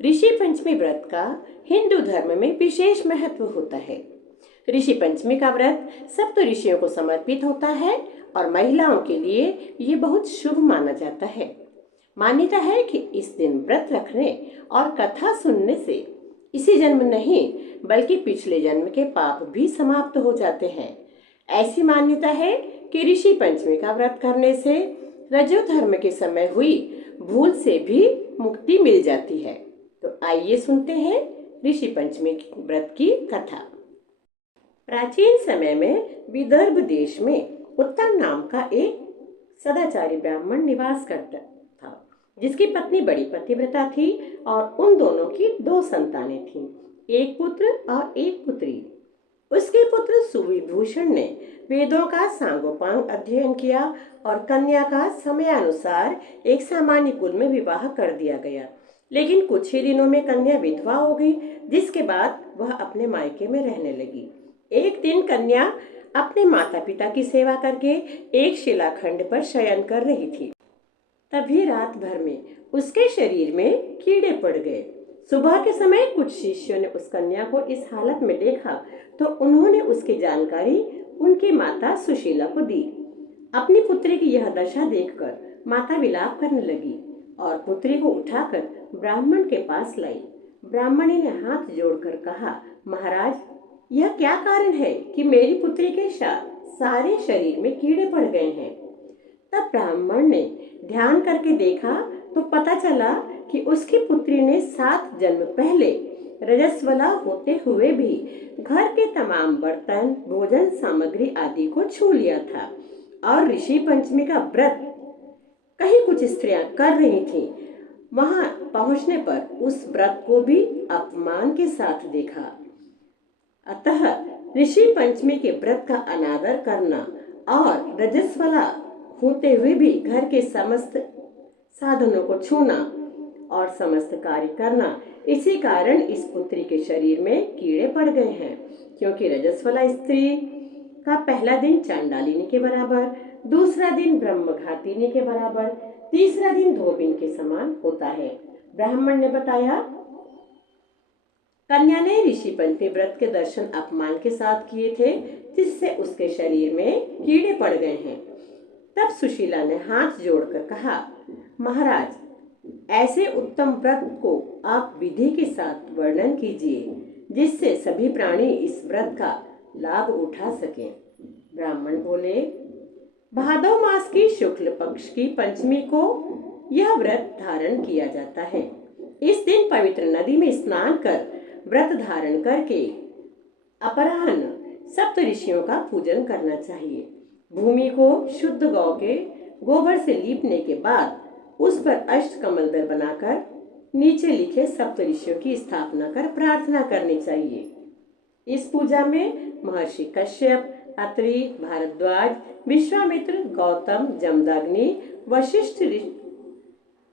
ऋषि पंचमी व्रत का हिंदू धर्म में विशेष महत्व होता है। ऋषि पंचमी का व्रत सप्त ऋषियों को समर्पित होता है और महिलाओं के लिए ये बहुत शुभ माना जाता है। मान्यता है कि इस दिन व्रत रखने और कथा सुनने से इसी जन्म नहीं बल्कि पिछले जन्म के पाप भी समाप्त हो जाते हैं। ऐसी मान्यता है कि ऋषि पंचमी का व्रत करने से रजो धर्म के समय हुई भूल से भी मुक्ति मिल जाती है। तो आइए सुनते हैं ऋषि पंचमी व्रत की कथा। प्राचीन समय में विदर्भ देश में उत्तर नाम का एक सदाचारी ब्राह्मण निवास करता था, जिसकी पत्नी बड़ी पतिव्रता थी और उन दोनों की 2 संतानें थीं, एक पुत्र और एक पुत्री। उसके पुत्र सुविभूषण ने वेदों का सांगोपांग अध्ययन किया और कन्या का समयानुसार एक सामान्य कुल में विवाह कर दिया गया। लेकिन कुछ ही दिनों में कन्या विधवा हो गई, जिसके बाद वह अपने मायके में रहने लगी। एक दिन कन्या अपने माता पिता की सेवा करके एक शिलाखंड पर शयन कर रही थी। तभी रात भर में उसके शरीर में कीड़े पड़ गए। सुबह के समय कुछ शिष्यों ने उस कन्या को इस हालत में देखा तो उन्होंने उसकी जानकारी उनकी माता सुशीला को दी। अपनी पुत्री की यह दशा देखकर माता विलाप करने लगी और पुत्री को उठाकर ब्राह्मण के पास लाई। ब्राह्मणी ने हाथ जोड़कर कहा, महाराज, यह क्या कारण है कि मेरी पुत्री के सारे शरीर में कीड़े पड़ गए हैं। तब ब्राह्मण ने ध्यान करके देखा तो पता चला कि उसकी पुत्री ने 7 जन्म पहले रजस्वला होते हुए भी घर के तमाम बर्तन, भोजन सामग्री आदि को छू लिया था और ऋषि पंचमी का व्रत कहीं कुछ स्त्रियां कर रही थीं। वहां पहुंचने पर उस व्रत को भी अपमान के साथ देखा। अतः ऋषि पंचमी के व्रत का अनादर करना और रजस्वला होते हुए भी घर के समस्त साधनों को छूना और समस्त कार्य करना, इसी कारण इस पुत्री के शरीर में कीड़े पड़ गए हैं। क्योंकि रजस्वला स्त्री का पहला दिन चांडालिनी के बराबर, दूसरा दिन ब्रह्मघातिनी के बराबर, तीसरा दिन धोबिन के समान होता है। ब्राह्मण ने बताया। कन्या ने ऋषि पंचमी व्रत के दर्शन अपमान के साथ किए थे, जिससे उसके शरीर में कीड़े पड़ गए हैं। तब सुशीला ने हाथ जोड़कर कहा, महाराज, ऐसे उत्तम व्रत को आप विधि के साथ वर्णन कीजिए, जिससे सभी प्राणी इस व्रत का लाभ उठा सकें। ब्राह्मण बोले, भादव मास की शुक्ल पक्ष की पंचमी को यह व्रत धारण किया जाता है। इस दिन पवित्र नदी में स्नान कर व्रत धारण करके अपराह्न सप्त ऋषियों का पूजन करना चाहिए। भूमि को शुद्ध गौ के गोबर से लीपने के बाद उस पर अष्टकमल दल बनाकर नीचे लिखे सप्त ऋषियों की स्थापना कर प्रार्थना करनी चाहिए। इस पूजा में महर्षि कश्यप, अत्रि, भारद्वाज, विश्वामित्र, गौतम, जमदग्नि, वशिष्ठ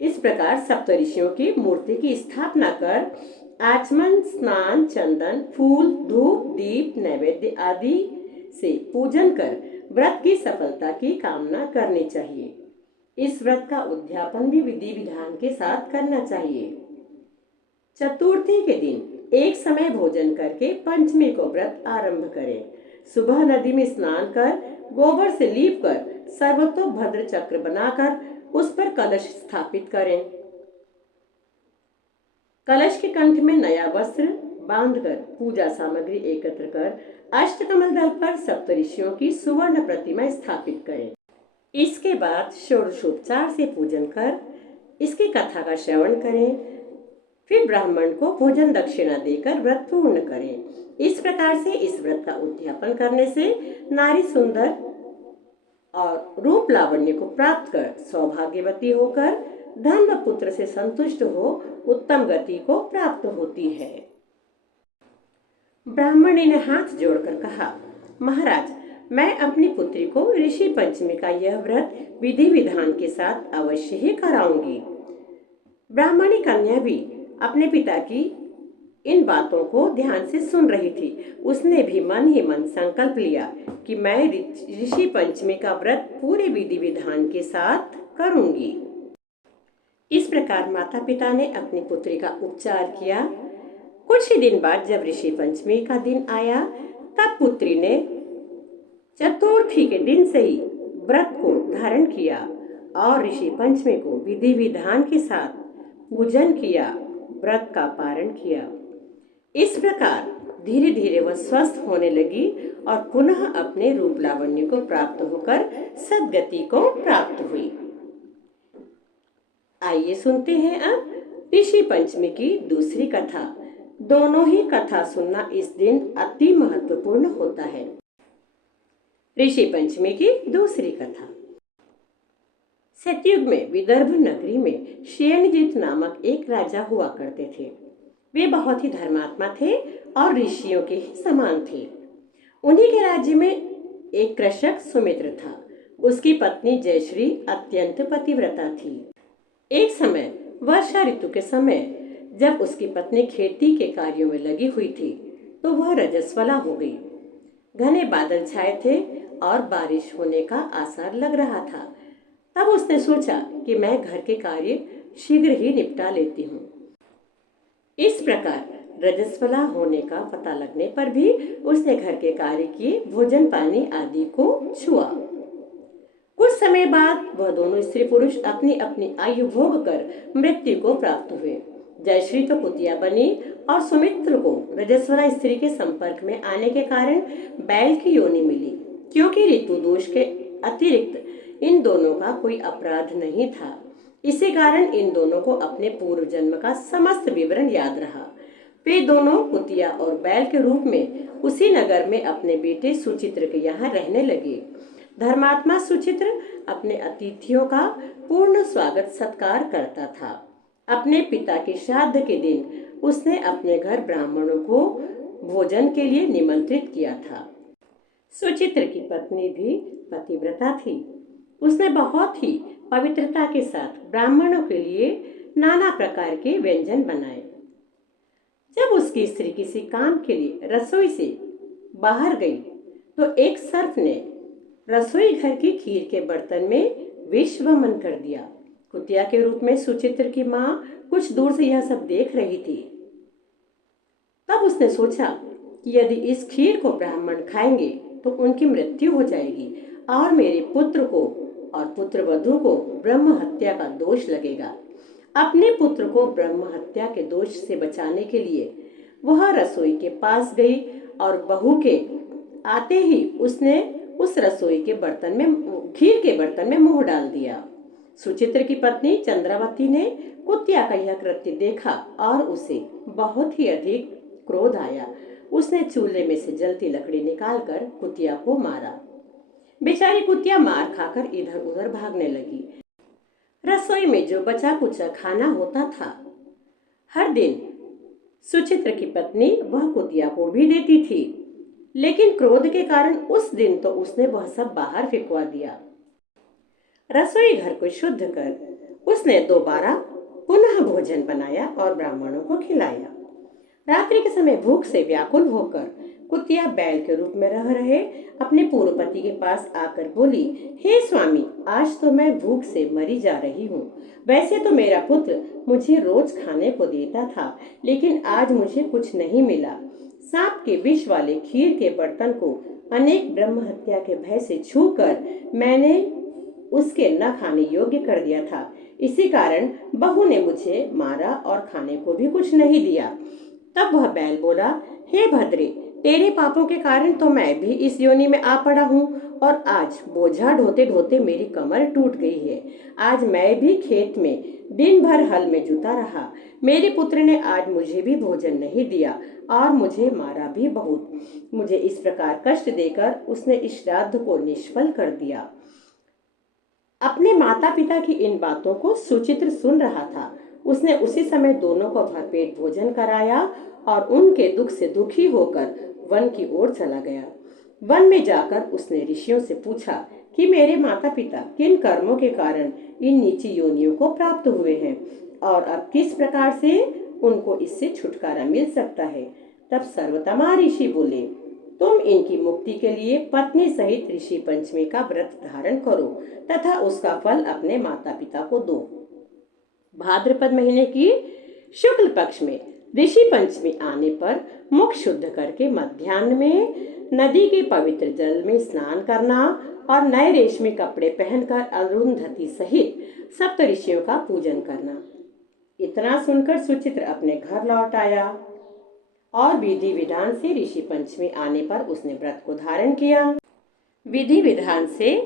इस प्रकार सप्त ऋषियों की मूर्ति की स्थापना कर आचमन, स्नान, चंदन, फूल, धूप, दीप, नैवेद्य आदि से पूजन कर व्रत की सफलता की कामना करनी चाहिए। इस व्रत का उद्यापन भी विधि विधान के साथ करना चाहिए। चतुर्थी के दिन एक समय भोजन करके पंचमी को व्रत आरंभ करें। सुबह नदी में स्नान कर गोबर से लीप कर सर्वतोभद्र चक्र बनाकर उस पर कलश स्थापित करें। कलश के कंठ में नया वस्त्र बांधकर पूजा सामग्री एकत्र कर अष्टकमल दल पर सप्त ऋषियों की सुवर्ण प्रतिमा स्थापित करें। इसके बाद षोडशोपचार से पूजन कर इसकी कथा का श्रवण करें। फिर ब्राह्मण को भोजन दक्षिणा देकर व्रत पूर्ण करें। इस प्रकार से इस व्रत का उद्यापन करने से नारी सुंदर और रूप लावण्य को प्राप्त कर सौभाग्यवती होकर धन व पुत्र से संतुष्ट हो उत्तम गति को प्राप्त होती है। ब्राह्मणी ने हाथ जोड़कर कहा, महाराज, मैं अपनी पुत्री को ऋषि पंचमी का यह व्रत विधि विधान के साथ अवश्य ही कराऊंगी। ब्राह्मणी कन्या भी अपने पिता की इन बातों को ध्यान से सुन रही थी। उसने भी मन ही मन संकल्प लिया कि मैं ऋषि पंचमी का व्रत पूरे विधि विधान के साथ करूंगी। इस प्रकार माता पिता ने अपनी पुत्री का उपचार किया। कुछ ही दिन बाद जब ऋषि पंचमी का दिन आया, तब पुत्री ने चतुर्थी के दिन से ही व्रत को धारण किया और ऋषि पंचमी को विधि विधान के साथ पूजन किया, व्रत का पारण किया। इस प्रकार धीरे धीरे वह स्वस्थ होने लगी और पुनः अपने रूप लावण्य को प्राप्त होकर सद्गति को प्राप्त हुई। आइए सुनते हैं अब ऋषि पंचमी की दूसरी कथा। दोनों ही कथा सुनना इस दिन अति महत्वपूर्ण होता है। ऋषि पंचमी की दूसरी कथा। सतयुग में विदर्भ नगरी में श्येनजित नामक एक राजा हुआ करते थे। वे बहुत ही धर्मात्मा थे और ऋषियों के ही समान थे। उन्हीं के राज्य में एक कृषक सुमित्र था। उसकी पत्नी जयश्री अत्यंत पतिव्रता थी। एक समय वर्षा ऋतु के समय जब उसकी पत्नी खेती के कार्यों में लगी हुई थी, तो वह रजस्वला हो गई। घने बादल छाए थे और बारिश होने का आसार लग रहा था। तब उसने सोचा कि मैं घर के कार्य शीघ्र ही निपटा लेती हूँ। इस प्रकार रजस्वला होने का पता लगने पर भी उसने घर के कार्य किए, भोजन पानी आदि को छुआ। कुछ समय बाद वह दोनों स्त्री पुरुष अपनी अपनी आयु भोग कर मृत्यु को प्राप्त हुए। जयश्री तो कुतिया बनी और सुमित्र को रजस्वला स्त्री के संपर्क में आने के कारण बैल की योनि मिली, क्योंकि ऋतु दोष के अतिरिक्त इन दोनों का कोई अपराध नहीं था। इसी कारण इन दोनों को अपने पूर्व जन्म का समस्त विवरण याद रहा। वे दोनों कुतिया और बैल के रूप में उसी नगर में अपने बेटे सुचित्र के यहाँ रहने लगे। धर्मात्मा सुचित्र अपने अतिथियों का पूर्ण स्वागत सत्कार करता था। अपने पिता के श्राद्ध के दिन उसने अपने घर ब्राह्मणों को भोजन के लिए निमंत्रित किया था। सुचित्र की पत्नी भी पतिव्रता थी। उसने बहुत ही पवित्रता के साथ ब्राह्मणों के लिए नाना प्रकार के व्यंजन बनाए। जब उसकी स्त्री किसी काम के लिए रसोई से बाहर गई, तो एक सर्प ने रसोई घर की खीर के बर्तन में विष वमन कर दिया। कुतिया के रूप में सुचित्र की माँ कुछ दूर से यह सब देख रही थी। तब उसने सोचा कि यदि इस खीर को ब्राह्मण खाएंगे तो उनकी मृत्यु हो जाएगी और मेरे पुत्र को और पुत्रवधू को ब्रह्म हत्या का दोष लगेगा। अपने पुत्र को ब्रह्म हत्या के दोष से बचाने के लिए वह रसोई के पास गई और बहू के आते ही उसने उस रसोई के बर्तन में खीर के बर्तन में मुंह डाल दिया। सुचित्र की पत्नी चंद्रावती ने कुतिया का यह कृत्य देखा और उसे बहुत ही अधिक क्रोध आया। उसने चूल्हे में से जलती लकड़ी निकालकर कुतिया को मारा। बेचारी कुतिया मार खाकर इधर उधर भागने लगी। रसोई में जो बचा कुचा खाना होता था, हर दिन सुचित्र की पत्नी वह कुतिया को भी देती थी, लेकिन क्रोध के कारण उस दिन तो उसने वह सब बाहर फेंकवा दिया। रसोई घर को शुद्ध कर उसने दोबारा पुनः भोजन बनाया और ब्राह्मणों को खिलाया। रात्रि के समय भूख से व्याकुल होकर कुतिया बैल के रूप में रह रहे अपने पूर्व पति के पास आकर बोली, हे स्वामी, आज तो मैं भूख से मरी जा रही हूँ। वैसे तो मेरा पुत्र मुझे रोज खाने को देता था, लेकिन आज मुझे कुछ नहीं मिला। सांप के विष वाले खीर के बर्तन को अनेक ब्रह्म हत्या के भय से छूकर मैंने उसके न खाने योग्य कर दिया था। इसी कारण बहू ने मुझे मारा और खाने को भी कुछ नहीं दिया। तब वह बैल बोला, हे भद्रे, तेरे पापों के कारण तो मैं भी इस योनि में आ पड़ा हूँ और आज बोझा ढोते ढोते मेरी कमर टूट गई है। आज मैं भी खेत में दिन भर हल में जुता रहा। मेरे पुत्र ने आज मुझे भी भोजन नहीं दिया और मुझे मारा भी बहुत। मुझे इस प्रकार कष्ट देकर उसने इस श्राद्ध को निष्फल कर दिया। अपने माता पिता की इन बातों को सुचित्र सुन रहा था। उसने उसी समय दोनों को भरपेट भोजन कराया और उनके दुख से दुखी होकर वन की ओर चला गया। वन में जाकर उसने ऋषियों से पूछा कि मेरे माता पिता किन कर्मों के कारण इन नीची योनियों को प्राप्त हुए हैं और अब किस प्रकार से उनको इससे छुटकारा मिल सकता है। तब सर्वतमा ऋषि बोले, तुम इनकी मुक्ति के लिए पत्नी सहित ऋषि पंचमी का व्रत धारण करो तथा उसका फल अपने माता पिता को दो। भाद्रपद महीने की शुक्ल पक्ष में ऋषि पंचमी आने पर मुख शुद्ध करके मध्याह्न में नदी के पवित्र जल में स्नान करना और नए रेशमी कपड़े पहनकर अरुंधति सहित सप्त ऋषियों का पूजन करना। इतना सुनकर सुचित्र अपने घर लौट आया और विधि विधान से ऋषि पंचमी आने पर उसने व्रत को धारण किया। विधि विधान से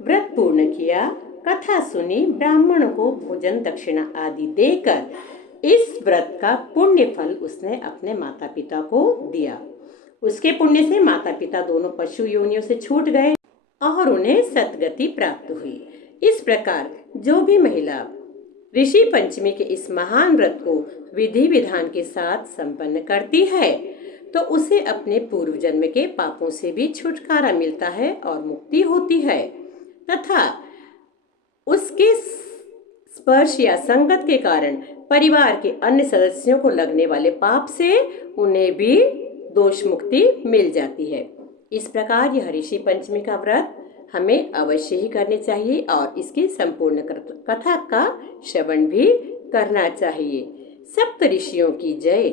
व्रत पूर्ण किया, कथा सुनी, ब्राह्मणों को भोजन दक्षिणा आदि देकर इस व्रत का पुण्य फल उसने अपने माता पिता को दिया। उसके पुण्य से माता पिता दोनों पशु योनियों से छूट गए और उन्हें सद्गति प्राप्त हुई। इस प्रकार जो भी महिला ऋषि पंचमी के इस महान व्रत को विधि विधान के साथ संपन्न करती है तो उसे अपने पूर्व जन्म के पापों से भी छुटकारा मिलता है और मुक्ति होती है तथा उसके स्पर्श या संगत के कारण परिवार के अन्य सदस्यों को लगने वाले पाप से उन्हें भी दोष मुक्ति मिल जाती है। इस प्रकार यह ऋषि पंचमी का व्रत हमें अवश्य ही करने चाहिए और इसकी संपूर्ण कथा का श्रवण भी करना चाहिए। सप्त ऋषियों की जय।